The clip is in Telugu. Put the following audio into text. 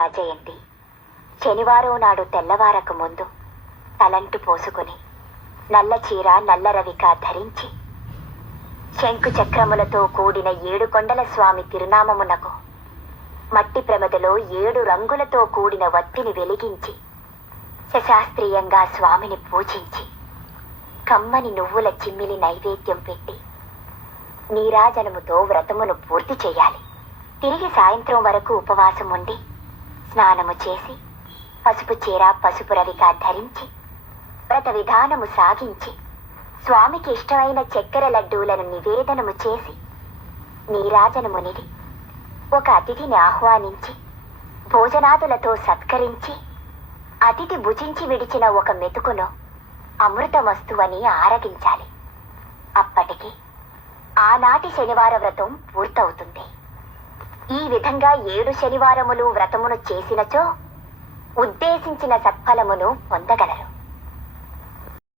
జయంతి శనివారం నాడు తెల్లవారక ముందు తలంటు పోసుకుని నల్ల చీర నల్ల రవిక ధరించి శంకు చక్రములతో కూడిన 7 కొండల స్వామి తిరునామమునకు మట్టి ప్రమదలో 7 రంగులతో కూడిన వత్తిని వెలిగించి శశాస్త్రీయంగా స్వామిని పూజించి కమ్మని నువ్వుల చిమ్మిలి నైవేద్యం పెట్టి నీరాజనముతో వ్రతమును పూర్తి చేయాలి. తిరిగి సాయంత్రం వరకు ఉపవాసం ఉండి స్నానము చేసి పసుపు చీర పసుపు రవిక ధరించి వ్రత విధానము సాగించి స్వామికి ఇష్టమైన చక్కెర లడ్డూలను నివేదనము చేసి నీరాజనమునిది ఒక అతిథిని ఆహ్వానించి భోజనాదులతో సత్కరించి అతిథి భుజించి విడిచిన ఒక మెతుకును అమృత వస్తువని ఆరగించాలి. అప్పటికి ఆనాటి శనివార వ్రతం పూర్తవుతుంది. ఈ విధంగా 7 శనివారములు వ్రతమును చేసినచో ఉద్దేశించిన సత్ఫలమును పొందగలరు.